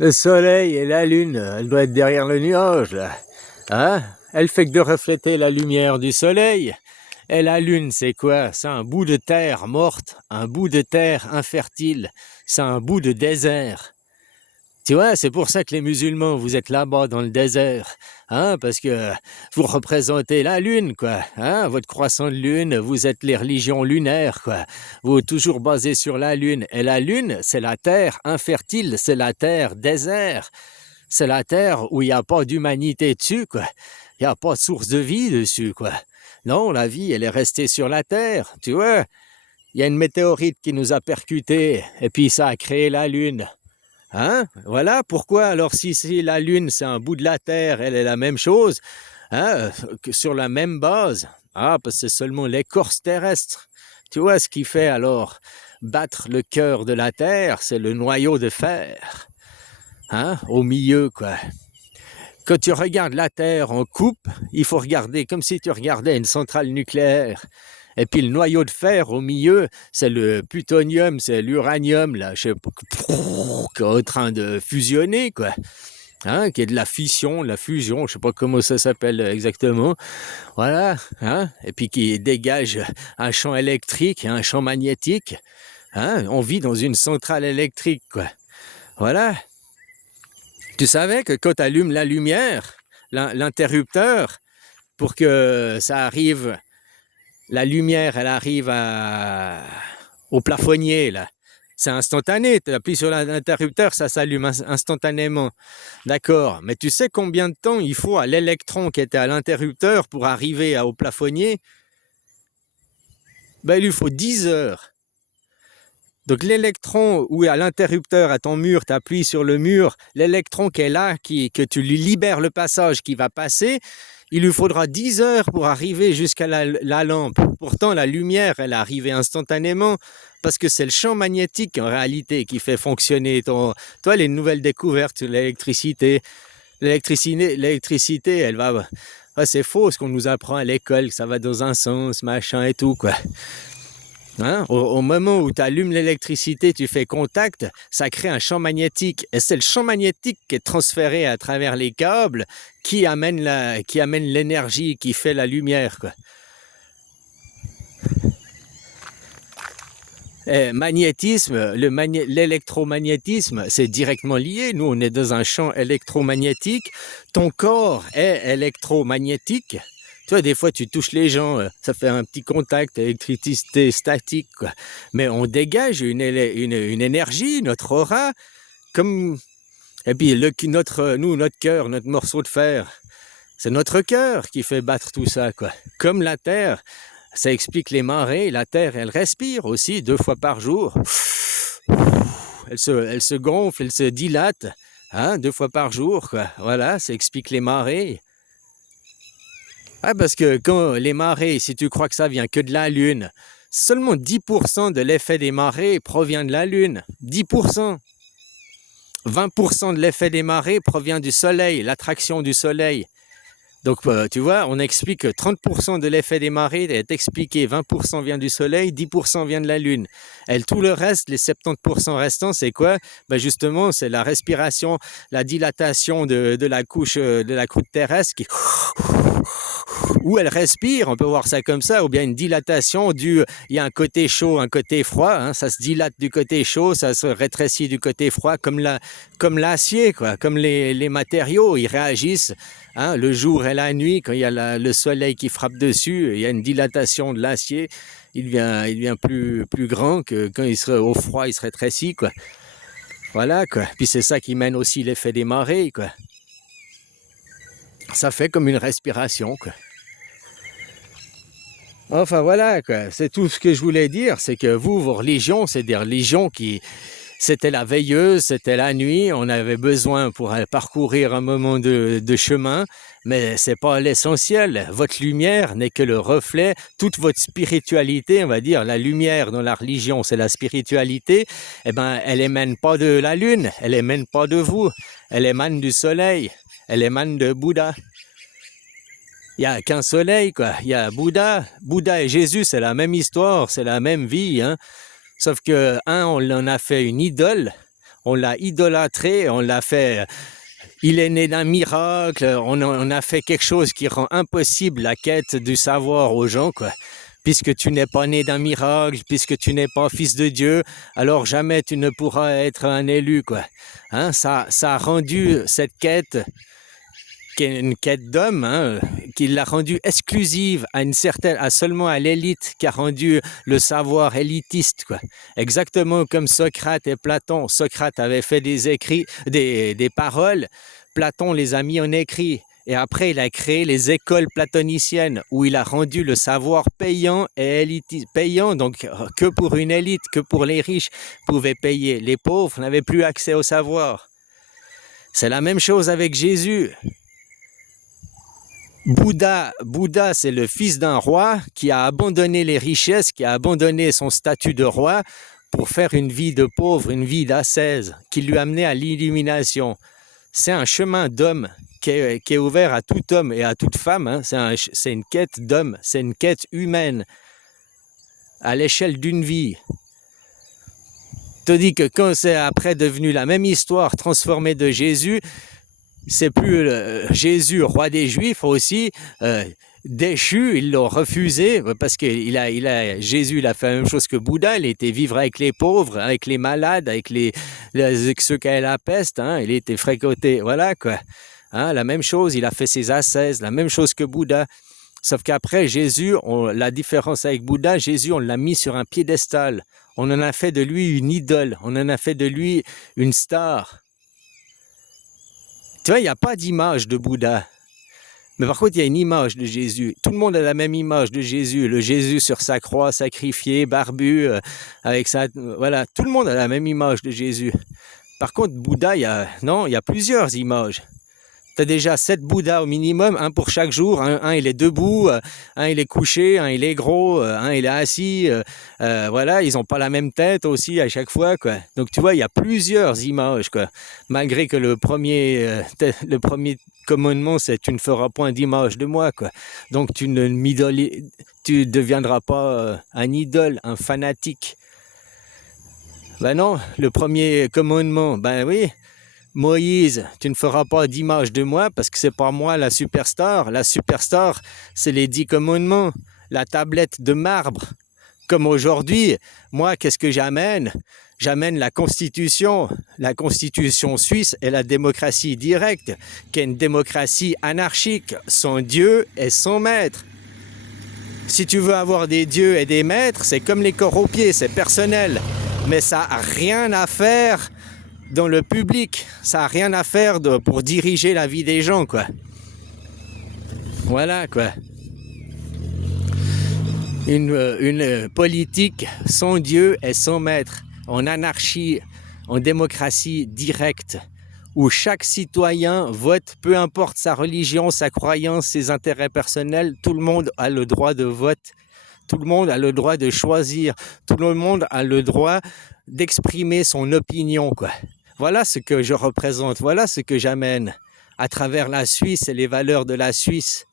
Le soleil et la lune, elle doit être derrière le nuage, là. Hein? Elle fait que de refléter la lumière du soleil. Et la lune, c'est quoi? C'est un bout de terre morte, un bout de terre infertile, c'est un bout de désert. Tu vois, c'est pour ça que les musulmans, vous êtes là-bas dans le désert, hein, parce que vous représentez la lune, quoi, hein, votre croissant de lune, vous êtes les religions lunaires, quoi. Vous êtes toujours basés sur la lune. Et la lune, c'est la terre infertile, c'est la terre désert. C'est la terre où il n'y a pas d'humanité dessus, quoi. Il n'y a pas de source de vie dessus, quoi. Non, la vie, elle est restée sur la terre, tu vois. Il y a une météorite qui nous a percutés, et puis ça a créé la lune. Hein? Voilà pourquoi, alors si la Lune, c'est un bout de la Terre, elle est la même chose, hein, que sur la même base. Ah, parce que c'est seulement l'écorce terrestre. Tu vois ce qui fait alors battre le cœur de la Terre, c'est le noyau de fer, hein, au milieu, quoi. Quand tu regardes la Terre en coupe, il faut regarder comme si tu regardais une centrale nucléaire. Et puis le noyau de fer au milieu, c'est le plutonium, c'est l'uranium, là, je sais pas, qui est en train de fusionner, quoi. Hein, qui est de la fission, la fusion, je sais pas comment ça s'appelle exactement. Voilà, hein, et puis qui dégage un champ électrique et un champ magnétique. Hein, on vit dans une centrale électrique, quoi. Voilà. Tu savais que quand tu allumes la lumière, l'interrupteur, pour que ça arrive, la lumière, elle arrive au plafonnier, là. C'est instantané, tu appuies sur l'interrupteur, ça s'allume instantanément. D'accord, mais tu sais combien de temps il faut à l'électron qui était à l'interrupteur pour arriver au plafonnier? Ben, il lui faut 10 heures. Donc l'électron où à l'interrupteur à ton mur, tu appuies sur le mur, l'électron qui est là, que tu lui libères le passage qui va passer, il lui faudra 10 heures pour arriver jusqu'à la lampe. Pourtant, la lumière, elle est arrivée instantanément parce que c'est le champ magnétique en réalité qui fait fonctionner toi, les nouvelles découvertes sur l'électricité. L'électricité, elle va... Ah, c'est faux ce qu'on nous apprend à l'école, que ça va dans un sens, machin et tout, quoi. Hein? Au moment où tu allumes l'électricité, tu fais contact, ça crée un champ magnétique. Et c'est le champ magnétique qui est transféré à travers les câbles qui amène l'énergie, qui fait la lumière, quoi. Et magnétisme, l'électromagnétisme, c'est directement lié. Nous, on est dans un champ électromagnétique. Ton corps est électromagnétique. Tu vois, des fois, tu touches les gens, ça fait un petit contact, électricité statique, quoi. Mais on dégage une énergie, notre aura, comme... Et puis, notre cœur, notre morceau de fer, c'est notre cœur qui fait battre tout ça, quoi. Comme la Terre, ça explique les marées. La Terre, elle respire aussi 2 fois par jour. Elle se gonfle, elle se dilate, hein, 2 fois par jour, quoi. Voilà, ça explique les marées. Ah, parce que quand les marées, si tu crois que ça vient que de la Lune, seulement 10% de l'effet des marées provient de la Lune. 10%. 20% de l'effet des marées provient du Soleil, l'attraction du Soleil. Donc, tu vois, on explique que 30% de l'effet des marées est expliqué, 20% vient du Soleil, 10% vient de la Lune. Et tout le reste, les 70% restants, c'est quoi? Ben justement, c'est la respiration, la dilatation de la couche, de la croûte terrestre qui... où elle respire, on peut voir ça comme ça, ou bien une dilatation il y a un côté chaud, un côté froid, hein, ça se dilate du côté chaud, ça se rétrécit du côté froid, comme l'acier, quoi, comme les matériaux, ils réagissent, hein, le jour et la nuit, quand il y a le soleil qui frappe dessus, il y a une dilatation de l'acier, il devient plus grand que quand il serait au froid, il se rétrécit, quoi. Voilà, quoi. Puis c'est ça qui mène aussi l'effet des marées, quoi. Ça fait comme une respiration, quoi. Enfin voilà, quoi. C'est tout ce que je voulais dire, c'est que vous, vos religions, c'est des religions qui... C'était la veilleuse, c'était la nuit, on avait besoin pour parcourir un moment de chemin, mais c'est pas l'essentiel. Votre lumière n'est que le reflet, toute votre spiritualité, on va dire, la lumière dans la religion, c'est la spiritualité, eh ben, elle émane pas de la lune, elle émane pas de vous, elle émane du soleil, elle émane de Bouddha. Il n'y a qu'un soleil, quoi. Il y a Bouddha. Bouddha et Jésus, c'est la même histoire, c'est la même vie, hein. Sauf que, on en a fait une idole. on l'a idolâtré, on l'a fait, il est né d'un miracle, on a fait quelque chose qui rend impossible la quête du savoir aux gens, quoi. Puisque tu n'es pas né d'un miracle, puisque tu n'es pas fils de Dieu, alors jamais tu ne pourras être un élu, quoi. Hein, ça a rendu cette quête, qui est une quête d'homme, hein, qui l'a rendue exclusive à seulement à l'élite, qui a rendu le savoir élitiste, quoi. Exactement comme Socrate et Platon. Socrate avait fait des écrits, des paroles, Platon les a mis en écrit. Et après, il a créé les écoles platoniciennes où il a rendu le savoir payant et élitiste. Payant, donc que pour une élite, que pour les riches pouvaient payer. Les pauvres n'avaient plus accès au savoir. C'est la même chose avec Jésus. Bouddha, c'est le fils d'un roi qui a abandonné les richesses, qui a abandonné son statut de roi pour faire une vie de pauvre, une vie d'ascèse, qui lui a amené à l'illumination. C'est un chemin d'homme qui est ouvert à tout homme et à toute femme. Hein. C'est une quête d'homme, c'est une quête humaine à l'échelle d'une vie. Tandis que quand c'est après devenu la même histoire transformée de Jésus, c'est plus Jésus, roi des Juifs aussi, déchu, ils l'ont refusé parce que Jésus il a fait la même chose que Bouddha, il était vivre avec les pauvres, avec les malades, avec ceux qui avaient la peste, hein, il était fréquenté, voilà quoi. Hein, la même chose, il a fait ses ascèses, la même chose que Bouddha. Sauf qu'après Jésus, la différence avec Bouddha, Jésus on l'a mis sur un piédestal, on en a fait de lui une idole, on en a fait de lui une star. Tu vois, il n'y a pas d'image de Bouddha. Mais par contre, il y a une image de Jésus. Tout le monde a la même image de Jésus. Le Jésus sur sa croix, sacrifié, barbu, avec sa... Voilà, tout le monde a la même image de Jésus. Par contre, Bouddha, il y a plusieurs images. Tu as déjà 7 Bouddhas au minimum, un pour chaque jour. Un il est debout, un il est couché, un il est gros, un il est assis. Voilà, ils n'ont pas la même tête aussi à chaque fois, quoi. Donc tu vois, il y a plusieurs images, quoi. Malgré que le premier commandement, c'est tu ne feras point d'image de moi, quoi. Donc tu deviendras pas un idole, un fanatique. Ben non, le premier commandement, ben oui. Moïse, tu ne feras pas d'image de moi parce que c'est pas moi la superstar. La superstar, c'est les 10 commandements, la tablette de marbre. Comme aujourd'hui, moi, qu'est-ce que j'amène? J'amène la constitution suisse et la démocratie directe, qui est une démocratie anarchique, sans Dieu et sans maître. Si tu veux avoir des dieux et des maîtres, c'est comme les corps aux pieds, c'est personnel. Mais ça n'a rien à faire dans le public, ça n'a rien à faire pour diriger la vie des gens, quoi. Voilà, quoi. Une politique sans Dieu et sans maître, en anarchie, en démocratie directe, où chaque citoyen vote, peu importe sa religion, sa croyance, ses intérêts personnels, tout le monde a le droit de vote, tout le monde a le droit de choisir, tout le monde a le droit d'exprimer son opinion, quoi. Voilà ce que je représente, voilà ce que j'amène à travers la Suisse et les valeurs de la Suisse.